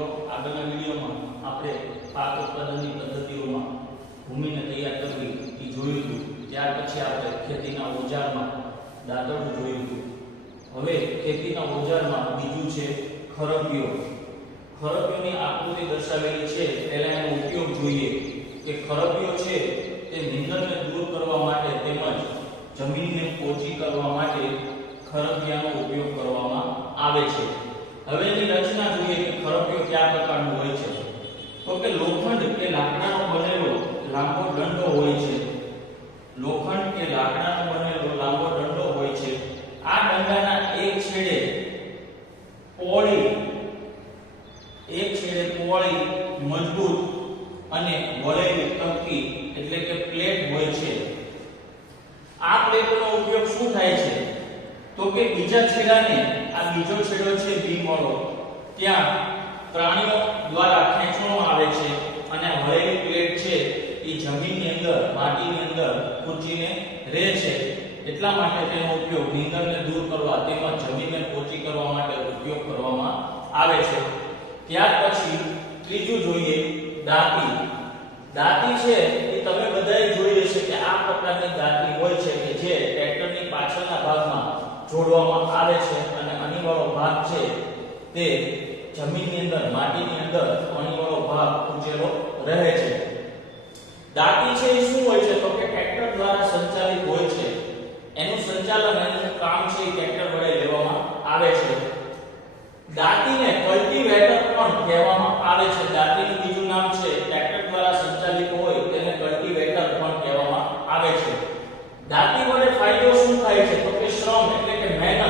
મિત્રો, આગળના વિડીયોમાં આપણે પાક ઉત્પાદનની પદ્ધતિઓમાં ભૂમિને તૈયાર કરવી એ જોયું હતું. ત્યાર પછી આપણે ખેતીના ઓજારમાં દાંતરડું જોયું હતું. હવે ખેતીના ઓજારમાં બીજું છે ખરપિયો. ખરપિયોની આકૃતિ દર્શાવેલી છે. પહેલા એનો ઉપયોગ જોઈએ કે ખરપિયો છે તે નીંદણને દૂર કરવા માટે તેમજ જમીનને પોચી કરવા માટે ખરપિયાનો ઉપયોગ કરવામાં આવે છે. હવે એની રચના જોઈએ કે ખરપિયો કયા પ્રકારનો હોય છે. તો કે લોખંડ કે લાકડાનો બનેલો લાંબો દંડો હોય છે. લોખંડ કે લાકડાનો બનેલો લાંબો દંડો હોય છે. આ દંડાના એક છેડે પહોળી મજબૂત અને વળેલી ટંકી એટલે કે પ્લેટ હોય છે. આ પ્લેટનો ઉપયોગ શું થાય છે તો કે બીજા છેડાને, આ બીજો છેડો છે બીમ વાળો, ત્યાં પ્રાણીઓ દ્વારા ખેંચવામાં આવે છે અને વળેલી પ્લેટ છે એ જમીનની અંદર, માટીની અંદર કૂચીને રહે છે. એટલા માટે તેનો ઉપયોગ નીંદણને દૂર કરવા તેમજ જમીનને પોચી કરવા માટે ઉપયોગ કરવામાં આવે છે. ત્યાર પછી ત્રીજું જોઈએ દાંતી. દાંતી છે એ તમે બધાએ જોઈ હશે કે આ પ્રકારની દાંતી હોય છે કે જે ટ્રેક્ટરની પાછળના ભાગમાં જોડવામાં આવે છે અને અણીવાળો ભાગ છે તે જમીનની અંદર, માટીની અંદર અણીવાળો ભાગ કૂચેલો રહે છે. દાંતી છે એ શું હોય છે તો કે ટ્રેક્ટર દ્વારા સંચાલિત હોય છે. એનું સંચાલન, એનું કામ છે એ ટ્રેક્ટર વડે લેવામાં આવે છે. દાંતીને કલ્ટીવેટર પણ કહેવામાં આવે છે. દાંતીનું બીજું નામ છે, ટ્રેક્ટર દ્વારા સંચાલિત હોય તેને કલ્ટીવેટર પણ કહેવામાં આવે છે. દાંતી વડે ફાયદો શું થાય છે તો કે શ્રમ એટલે કે મહેનત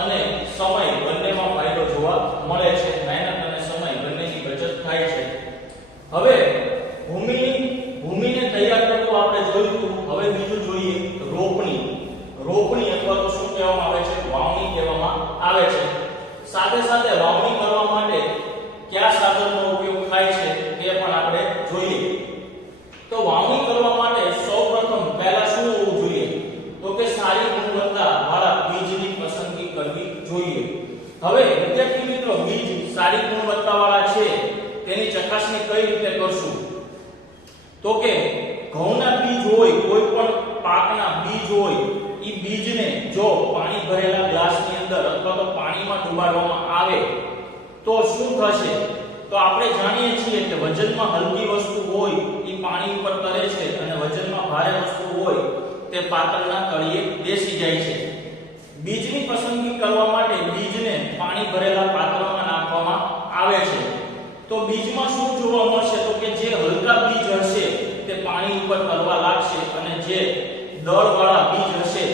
અને સમય બંનેમાં ફાયદો જોવા મળે છે. મહેનત અને સમય બંનેની બચત થાય છે. હવે ભૂમિને તૈયાર કરવું આપણે જોયું હતું. હવે બીજું જોઈએ રોપણી. રોપણી અથવા તો શું કહેવામાં આવે છે, વાવણી કહેવામાં આવે છે. સાથે સાથે વાવણી કરવા માટે કયા સાધનનો ઉપયોગ થાય છે તે પણ આપણે જોઈએ. તો વાવણી કરવા માટે સૌપ્રથમ પહેલા શું હોવું જોઈએ તો કે સારી ગુણવત્તા વાળા બીજની પસંદગી કરવી જોઈએ. હવે વિદ્યાર્થી મિત્રો, બીજ સારી ગુણવત્તા વાળા છે તેની ચકાસણી કઈ રીતે કરશું તો કે ઘઉંના બીજ હોય, કોઈ પણ પાકના બીજ હોય, ઈ બીજને જો પાણી ભરેલા ગ્લાસની અંદર અથવા તો પાણીમાં ડુબાડવામાં આવે તો શું થશે તો આપણે જાણીએ છીએ કે વજનમાં હલકી વસ્તુ હોય ઈ પાણી ઉપર તરે છે અને વજનમાં ભારે વસ્તુ હોય તે પાત્રના તળિયે બેસી જાય છે. બીજની પસંદગી કરવા માટે બીજને પાણી ભરેલા પાત્રમાં નાખવામાં આવે છે. તો બીજમાં શું જોવા મળશે તો કે જે હલકા બીજ હશે તે પાણી ઉપર તરવા લાગશે અને જે દળવાળા બીજ હશે,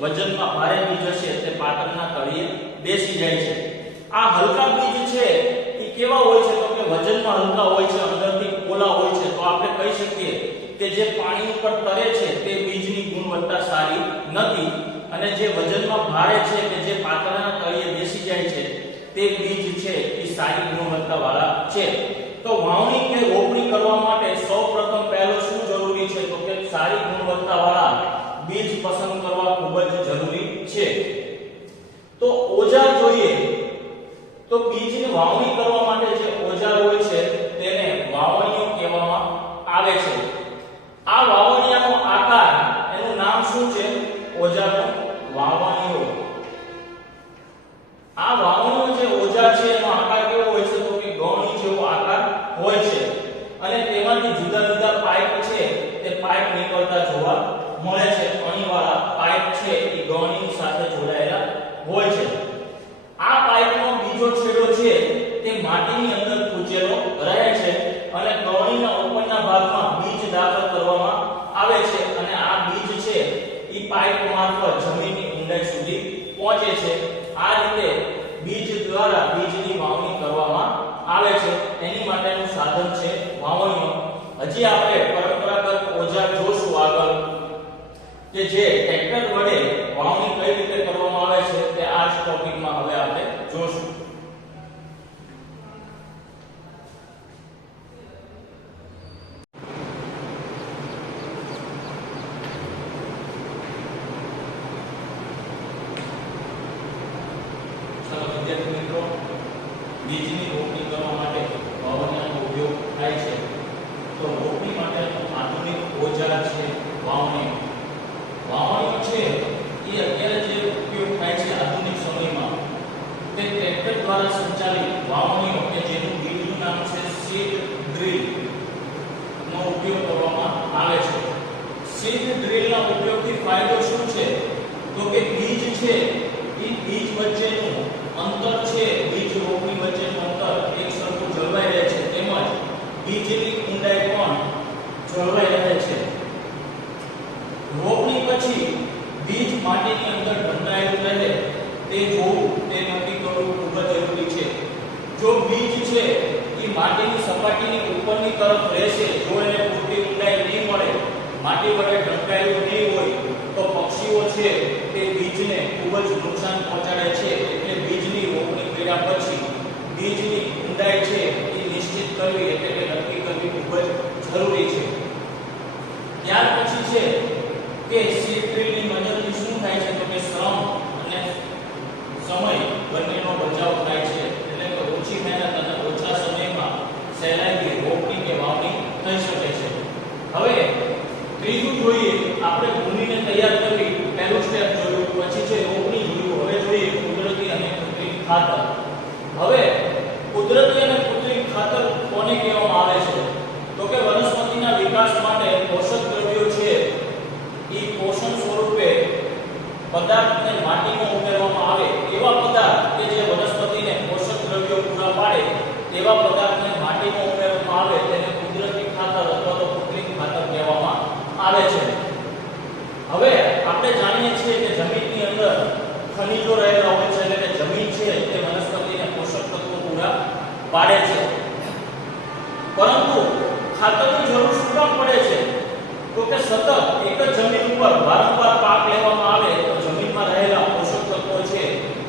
વજનમાં ભારે બીજ હશે તે પાત્રના તળિયે બેસી જાય છે. આ હલકા બીજ છે એ કેવા હોય છે તો કે વજનમાં હલકા હોય છે, અંદરથી પોલા હોય છે. તો આપણે કહી શકીએ કે જે પાણી ઉપર તરે છે તે બીજની ગુણવત્તા સારી નથી અને જે વજનમાં ભારે છે કે જે પાત્રના તળિયે બેસી જાય છે તે બીજ છે એ સારી ગુણવત્તા વાળા છે. તો વાવણી કે રોપણી કરવા માટે સૌપ્રથમ પહેલો શું જરૂરી છે તો કે સારી ગુણવત્તા વાળા બીજ પસંદ કરવા ખૂબ જ જરૂરી છે. તો ઓજાર જોઈએ તો બીજની વાવણી કરવા માટે જે ઓજાર હોય છે તેને વાવણીઓ કહેવામાં આવે છે. આ વાવણીયાનો આકાર, એનું નામ શું છે ઓજારનો વાવણીઓ. આ વાવણીઓ જે ઓજાર છે એનો આકાર કેવો હોય છે તો કે ગૌણી જેવો આકાર હોય છે અને તેમાંથી જુદા જુદા પાઇપ છે તે પાઇપ નીકળતા જોવા મળે છે. અણીવાળા પાઇપ છે એ ગૌણીની સાથે જોડાયેલા હોય છે. આ પાઇપનો બીજો છેડો છે તે માટીની અંદર કૂચેલો રહે છે અને ગૌણીના ઉપરના ભાગમાં બીજ દાખલ કરવામાં આવે છે અને આ બીજ છે એ પાઇપ મારફત જમીનની ઊંડાઈ સુધી પહોંચે છે. આ રીતે બીજ દ્વારા બીજની વાવણી કરવામાં આવે છે. એની માટેનું સાધન છે વાવણીઓ. હજી આપણે પરંપરાગત ઓજાર જોશું આગળ કે જે ટ્રેક્ટર વડે વાવણી કઈ રીતે કરવામાં આવે છે તે આ જ ટોપિકમાં હવે આપણે જોશું. ચાલો વિદ્યાર્થી મિત્રો, બીજની રોપણી કરવા માટે દ્વારા સંચાલિત વાવણીઓ કે જેનું બીજનું નામ છે સીડ ડ્રીલ નો ઉપયોગ કરવામાં આવે છે. સીડ ડ્રીલના ઉપયોગથી ફાયદો શું છે? તો કે બીજ છે એ બીજ વચ્ચેનું અંતર છે, બીજ રોપણી વચ્ચેનું અંતર એક સરખું જળવાઈ રહે છે, તેમજ બીજની ઊંડાઈ પણ જળવાઈ રહે છે. રોપણી પછી બીજ માટીની અંદર ઢંકાયેલું રહે તે જોવું, તે નક્કી કરવું ખૂબ જ જરૂરી છે. જો બીજ છે એ માટીની સપાટીની ઉપરની તરફ રહેશે, જો એને પૂરતી ઊંડાઈ નહીં મળે, માટી વડે ઢંકાયેલું નહીં હોય, તો પક્ષીઓ છે તે બીજને ખૂબ જ નુકસાન પહોંચાડે છે. એટલે બીજની રોપણી કર્યા પછી બીજની ઊંડાઈ છે એ નિશ્ચિત કરવી, એટલે કે નક્કી કરવી ખૂબ જ જરૂરી છે. ત્યાર પછી છે કે સીડ ડ્રીલની મદદથી શું થાય છે? તો કે શ્રમ અને સમય બંનેનો બચાવ થાય છે. એટલે કે ઓછી મહેનત અને ઓછા સમયમાં સહેલાઈથી રોપણી કે વાવણી થઈ શકે છે. હવે ત્રીજું જોઈએ, આપણે ભૂમિને તૈયાર કરવી. પહેલું સ્ટેપ જોયું, પછી છે રોપણી જોયું. હવે જોઈએ કુદરતી અને કૃત્રિમ ખાતર. હવે કુદરતી અને કૃત્રિમ ખાતર કોને કહેવામાં આવે છે? તો કે વનસ્પતિના વિકાસ માટે પોષક દ્રવ્યો છે એ પોષણ સ્વરૂપે પદાર્થને માટીમાં ઉમેરવામાં આવે, એવા પદાર્થ કે જે વનસ્પતિને પોષક દ્રવ્યો પૂરા પાડે તેવા પદાર્થને માટીમાં ઉમેરવામાં આવે તેને કુદરતી ખાતર અથવા તો કૃત્રિમ ખાતર કહેવામાં આવે છે. હવે આપણે જાણીએ છીએ કે જમીનની અંદર ખનિજો રહેલા હોય છે, એટલે કે જમીન છે તે વનસ્પતિને પોષક તત્વો પૂરા પાડે છે. પરંતુ ખાતરની જરૂર શું કામ પડે છે? તો કે સતત એક જ જમીન ઉપર વારંવાર પાક લેવામાં આવે તો જમીનમાં રહેલા પોષક તત્વો છે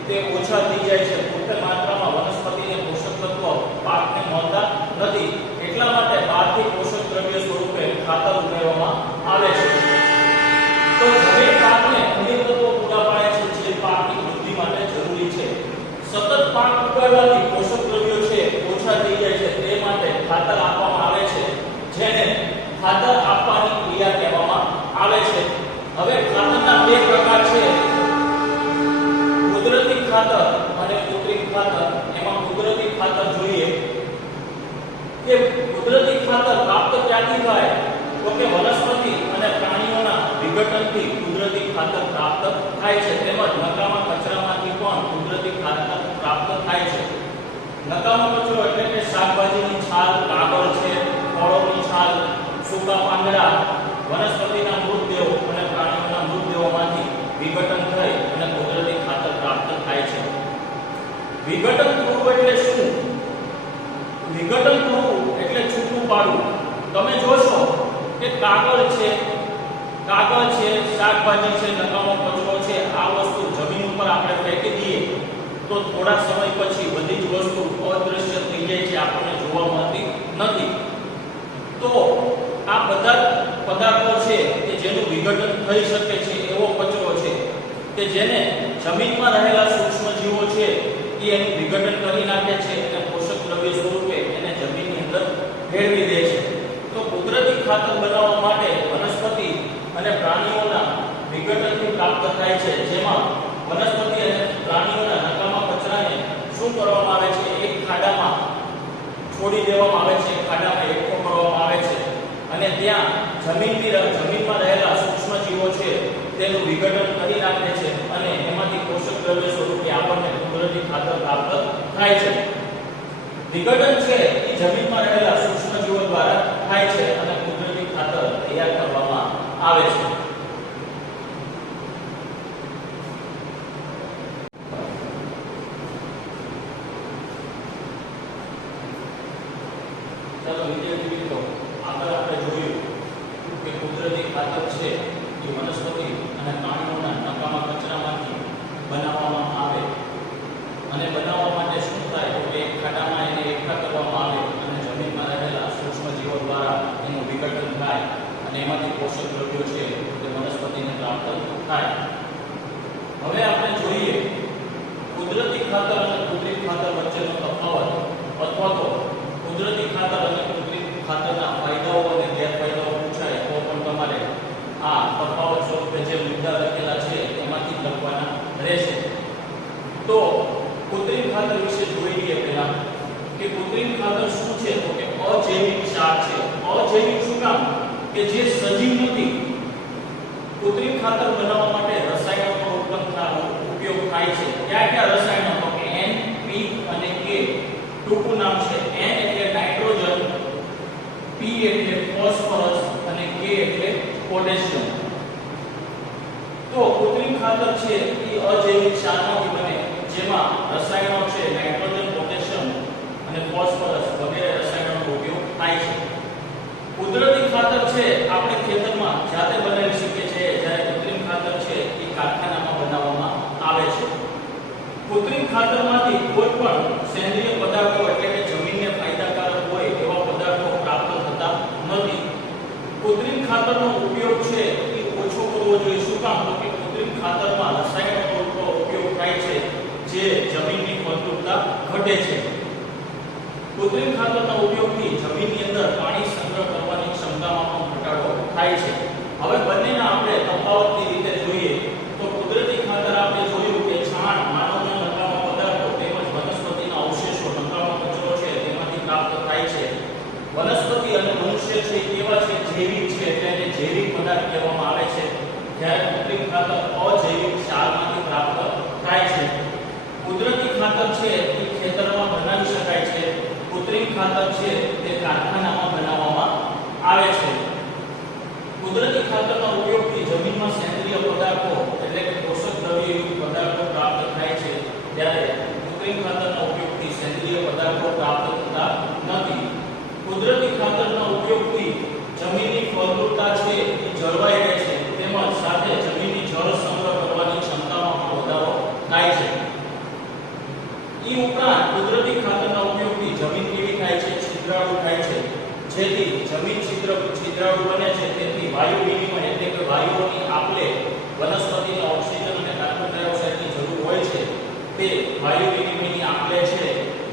તે ઓછા થઈ જાય છે. પૂરતી માત્રામાં વનસ્પતિને પોષક તત્વો પાકને મળતા નથી. એટલા માટે બહારથી પોષક દ્રવ્ય સ્વરૂપે ખાતર ઉમેરવામાં આવે છે. તો જમીન પાકને ખનિજ તત્વો પૂરા પાડે છે જે પાકની વૃદ્ધિ માટે જરૂરી છે. સતત પાક ઉગાડવાથી પોષક દ્રવ્યો છે ઓછા થઈ જાય છે, તે માટે ખાતર આપવામાં આવે છે, જેને ખાતર આપવાની ક્રિયા કહેવામાં આવે છે. હવે ખાતરના બે પ્રકાર છે, કુદરતી ખાતર અને કૃત્રિમ ખાતર. એમાં કુદરતી ખાતર જોઈએ કે કુદરતી ખાતર પ્રાપ્ત ક્યાંથી થાય? તો કે વનસ્પતિ અને પ્રાણીઓના વિઘટનથી કુદરતી ખાતર પ્રાપ્ત થાય છે. તેમજ નકામા કચરામાંથી પણ કુદરતી ખાતર પ્રાપ્ત થાય છે. નકામો કચરો એટલે કે શાકભાજીની છાલ, કાગળ છે, ફળોની છાલ, સૂકા પાંદડા, વનસ્પતિના મૃતદેહો અને પ્રાણીઓના મૃતદેહોમાંથી વિઘટન થઈ અને કુદરતી ખાતર પ્રાપ્ત થાય છે. વિઘટન કરવું એટલે શું? વિઘટન કરવું એટલે છૂટું પાડવું. તમે જોશો કે કાગળ છે, શાકભાજી છે, નકામો કચરો છે, આ વસ્તુ જમીન ઉપર આપણે ફેંકી દઈએ તો થોડા સમય પછી બધી જ વસ્તુ અદૃશ્ય થઈ જાય છે, આપણને જોવા મળતી નથી. તો આ બધા પદાર્થો છે કે જેનું વિઘટન થઈ શકે છે એવો કચરો છે કે જેને જમીનમાં રહેલા સૂક્ષ્મ જીવો છે એ એનું વિઘટન કરી નાખે છે અને પોષક દ્રવ્ય સ્વરૂપે એને જમીનની અંદર ભેળવી દે છે. તો કુદરતી ખાતર બનાવવા માટે વનસ્પતિ અને પ્રાણીઓના વિઘટનથી પ્રાપ્ત થાય છે, જેમાં વનસ્પતિ અને પ્રાણીઓના નકામા કચરાને શું કરવામાં આવે છે? એક ખાડામાં છોડી દેવામાં આવે છે, ખાડામાં એકઠો કરવામાં આવે છે અને ત્યાં જમીનમાં રહેલા સૂક્ષ્મ જીવો છે તેનું વિઘટન કરી નાખે છે અને એમાંથી પોષક દ્રવ્ય સ્વરૂપે આપણને કુદરતી ખાતર પ્રાપ્ત થાય છે. વિઘટન છે એ જમીનમાં રહેલા સૂક્ષ્મ જીવો દ્વારા થાય છે અને કુદરતી ખાતર તૈયાર કરવામાં આવે છે. ચાલો વિદ્યાર્થી મિત્રો, આગળ આપણે જોયું કે કુદરતી ખાતર છે એ વનસ્પતિ અને પ્રાણીઓના નકામા કચરામાંથી બનાવવામાં આવે અને બનાવવા માટે શું થાય તો એક ખાડામાં એને એકઠા કરવામાં આવે અને જમીનમાં રહેલા સૂક્ષ્મ જીવો દ્વારા એનું વિઘટન થાય અને એમાંથી પોષક દ્રવ્યો છે તે વનસ્પતિને પ્રાપ્ત થાય. હવે આપણે જોઈએ કુદરતી ખાતર અને કૃત્રિમ ખાતર વચ્ચેનો તફાવત અથવા તો કુદરતી ખાતર અને કૃત્રિમ ખાતરના ફાયદાઓ અને ગેરફાયદાઓ પૂછાય તો પણ તમારે આ તફાવત સ્વરૂપે જે મુદ્દા લખેલા છે એમાંથી લખવાના રહેશે. તો કૃત્રિમ ખાતર વિશે જોઈએ ખાતર બનાવવા માટે રસાયણોનો ઉપયોગ થાય છે. કયા રસાયણો? તો કે N, P અને K. ટૂંકું નામ છે. N એટલે નાઇટ્રોજન, P એટલે ફોસ્ફરસ અને K એટલે પોટેશિયમ. તો કૃત્રિમ ખાતર છે એ અજૈવિક ક્ષારમાંથી બને, જેમાં રસાયણો છે નાઇટ્રોજન, પોટેશિયમ અને ફોસ્ફરસ વગેરે રસાયણોનો ઉપયોગ થાય છે. કુદરતી ખાતર છે આપણે ખેતરમાં જાતે બનાવી શકીએ છીએ, જ્યારે કૃત્રિમ ખાતર છે એ કારખાનામાં બનાવવામાં આવે છે. કૃત્રિમ ખાતરમાંથી કોઈ પણ સેન્દ્રિય પદાર્થો એટલે કે જમીનને ફાયદાકારક હોય એવા પદાર્થો પ્રાપ્ત થતા નથી. કૃત્રિમ ખાતરનો ઉપયોગ છે એ ઓછો કરવો જોઈએ. શું કામ? તો કે કૃત્રિમ ખાતરમાં રસાયણોનો ઉપયોગ થાય છે જે જમીનની ફળદ્રુપતા ઘટે છે. કૃત્રિમ ખાતરના ઉપયોગથી જમીનની અંદર પાણી સંગ્રહ કરવાની ક્ષમતામાં પણ ઘટાડો થાય છે. હવે બંનેના આપણે તફાવતની રીતે જોઈએ તો કુદરતી ખાતર આપણે જોયું કે છાણ, માનવના નકામા પદાર્થો તેમજ વનસ્પતિના અવશેષો, નકામો કચરો છે તેમાંથી પ્રાપ્ત થાય છે. વનસ્પતિ અને મનુષ્ય છે કેવા છે? જૈવિક છે, એટલે કે જૈવિક પદાર્થ કહેવામાં આવે છે, જ્યારે કૃત્રિમ ખાતર અજૈવિક ક્ષારમાંથી પ્રાપ્ત થાય છે. કુદરતી ખાતર છે એ ખેતરમાં બનાવી શકાય છે. કૃત્રિમ ખાતર છે તે કારખાનામાં બનાવવામાં આવે છે. કુદરતી ખાતરના ઉપયોગથી જમીનમાં સેન્દ્રિય પદાર્થો એટલે કે પોષક દ્રવ્યયુક્ત પદાર્થો પ્રાપ્ત થાય છે, જ્યારે કૃત્રિમ ખાતરના ઉપયોગથી સેન્દ્રિય પદાર્થો પ્રાપ્ત થતા નથી. કુદરતી ખાતરના ઉપયોગથી જમીનની ફળદ્રુપતા છે એ જળવાઈ રહે છે, તેમજ સાથે જમીનની જળ સંગ્રહ કરવાની ક્ષમતામાં પણ વધારો થાય છે. એ ઉપરાંત કુદરતી ખાતરના ઉપયોગથી જમીન કેવી થાય છે? છિદ્રાળુ થાય છે. જેથી જમીન છિદ્રાળુ બને છે, તેથી વાયુ વિનિમય એટલે કે વાયુઓની આપલે વનસ્પતિને ઓક્સિજન અને કાર્બન ડાયોક્સાઇડની જરૂર હોય છે, તે વાયુ વિનિમયની આપલે છે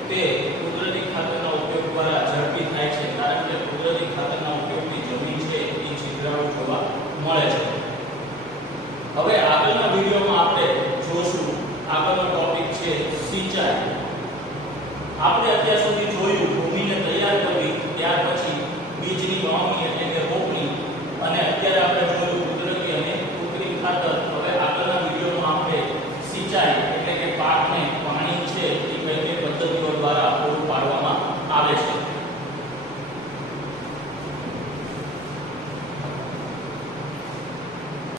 તે કુદરતી ખાતરના ઉપયોગ દ્વારા ઝડપી થાય છે, કારણ કે કુદરતી ખાતરના ઉપયોગથી જમીન છે એ છિદ્રાળુ જોવા મળે છે. હવે આગળના વિડિયોમાં આપણે જોશું આગળનો ટોપિક છે સિંચાઈ. આપણે અત્યાર સુધી